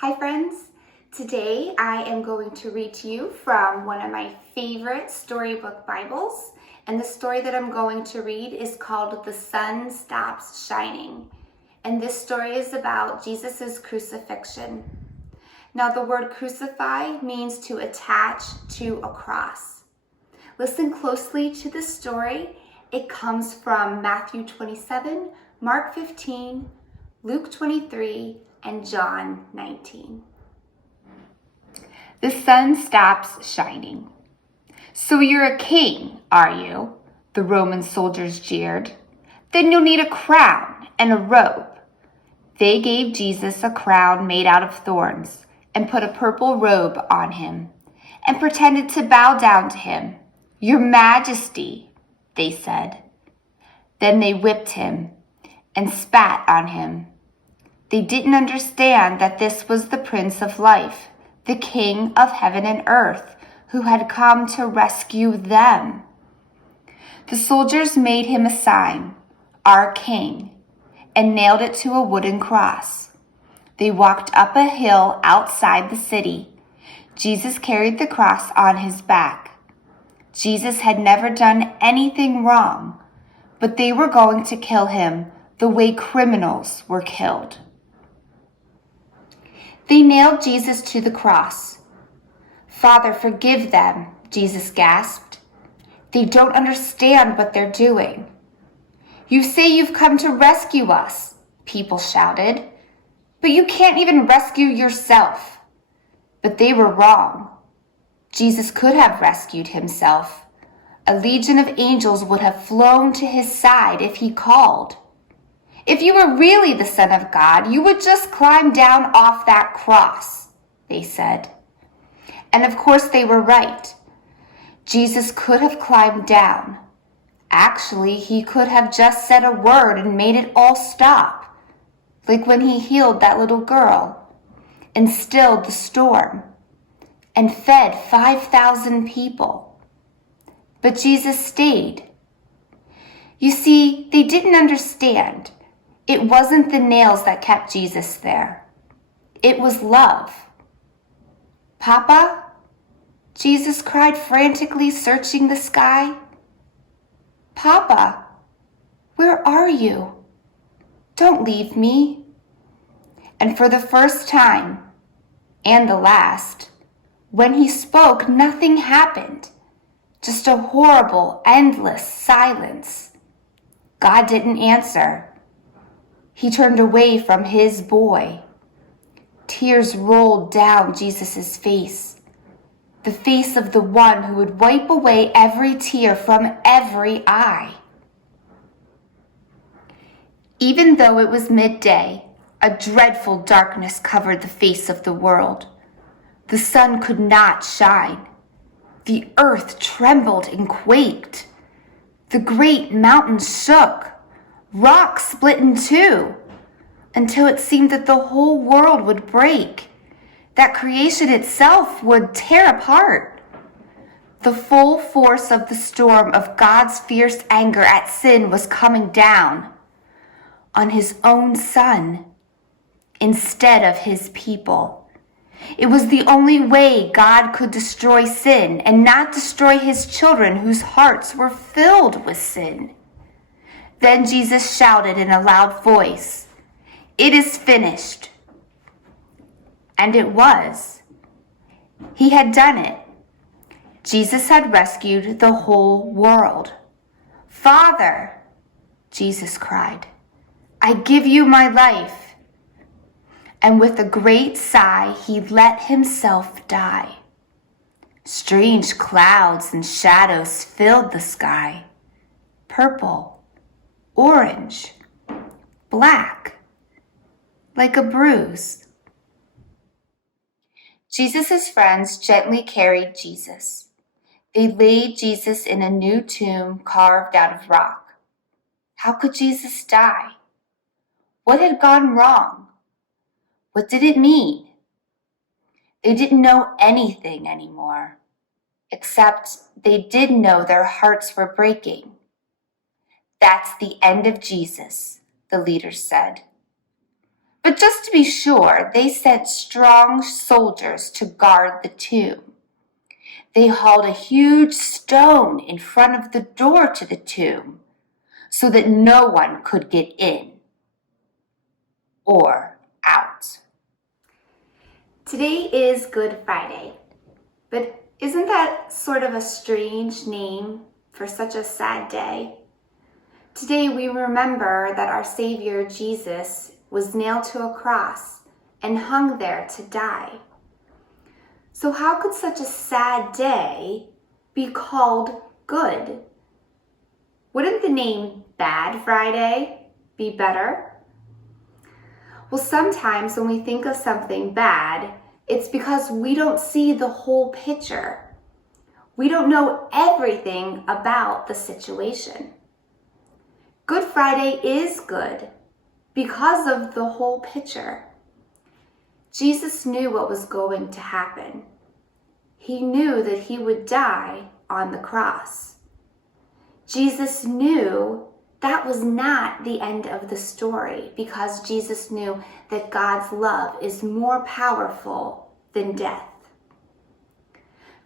Hi friends, today I am going to read to you from one of my favorite storybook Bibles, and the story that I'm going to read is called The Sun Stops Shining, and this story is about Jesus' crucifixion. Now the word crucify means to attach to a cross. Listen closely to the story. It comes from Matthew 27, Mark 15, Luke 23, and John 19. The sun stops shining. "So you're a king, are you?" the Roman soldiers jeered. "Then you'll need a crown and a robe." They gave Jesus a crown made out of thorns and put a purple robe on him and pretended to bow down to him. "Your Majesty," they said. Then they whipped him and spat on him. They didn't understand that this was the Prince of Life, the King of heaven and earth, who had come to rescue them. The soldiers made him a sign, "Our King," and nailed it to a wooden cross. They walked up a hill outside the city. Jesus carried the cross on his back. Jesus had never done anything wrong, but they were going to kill him the way criminals were killed. They nailed Jesus to the cross. "Father, forgive them," Jesus gasped. "They don't understand what they're doing." "You say you've come to rescue us," people shouted, "but you can't even rescue yourself." But they were wrong. Jesus could have rescued himself. A legion of angels would have flown to his side if he called. "If you were really the Son of God, you would just climb down off that cross," they said. And of course they were right. Jesus could have climbed down. Actually, he could have just said a word and made it all stop, like when he healed that little girl and stilled the storm and fed 5,000 people. But Jesus stayed. You see, they didn't understand. It wasn't the nails that kept Jesus there. It was love. "Papa?" Jesus cried frantically, searching the sky. "Papa, where are you? Don't leave me." And for the first time, and the last, when he spoke, nothing happened. Just a horrible, endless silence. God didn't answer. He turned away from his boy. Tears rolled down Jesus' face, the face of the one who would wipe away every tear from every eye. Even though it was midday, a dreadful darkness covered the face of the world. The sun could not shine. The earth trembled and quaked. The great mountains shook. Rocks split in two, until it seemed that the whole world would break, that creation itself would tear apart. The full force of the storm of God's fierce anger at sin was coming down on his own Son instead of his people. It was the only way God could destroy sin and not destroy his children whose hearts were filled with sin. Then Jesus shouted in a loud voice, "It is finished." And it was. He had done it. Jesus had rescued the whole world. "Father," Jesus cried, "I give you my life." And with a great sigh, he let himself die. Strange clouds and shadows filled the sky. Purple, orange, black, like a bruise. Jesus' friends gently carried Jesus. They laid Jesus in a new tomb carved out of rock. How could Jesus die? What had gone wrong? What did it mean? They didn't know anything anymore, except they did know their hearts were breaking. "That's the end of Jesus," the leaders said. But just to be sure, they sent strong soldiers to guard the tomb. They hauled a huge stone in front of the door to the tomb so that no one could get in or out. Today is Good Friday, but isn't that sort of a strange name for such a sad day? Today we remember that our Savior Jesus was nailed to a cross and hung there to die. So how could such a sad day be called good? Wouldn't the name Bad Friday be better? Well, sometimes when we think of something bad, it's because we don't see the whole picture. We don't know everything about the situation. Good Friday is good because of the whole picture. Jesus knew what was going to happen. He knew that he would die on the cross. Jesus knew that was not the end of the story because Jesus knew that God's love is more powerful than death.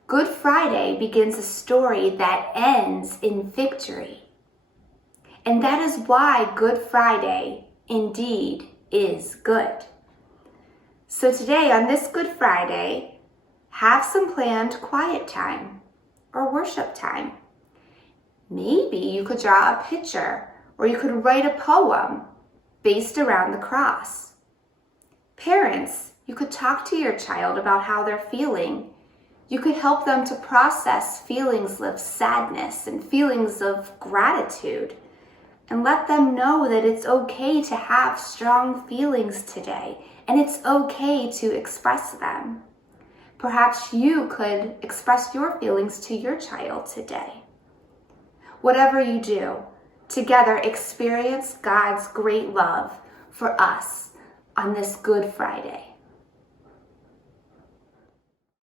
Good Friday begins a story that ends in victory. And that is why Good Friday indeed is good. So today, on this Good Friday, have some planned quiet time or worship time. Maybe you could draw a picture or you could write a poem based around the cross. Parents, you could talk to your child about how they're feeling. You could help them to process feelings of sadness and feelings of gratitude, and let them know that it's okay to have strong feelings today, and it's okay to express them. Perhaps you could express your feelings to your child today. Whatever you do, together experience God's great love for us on this Good Friday.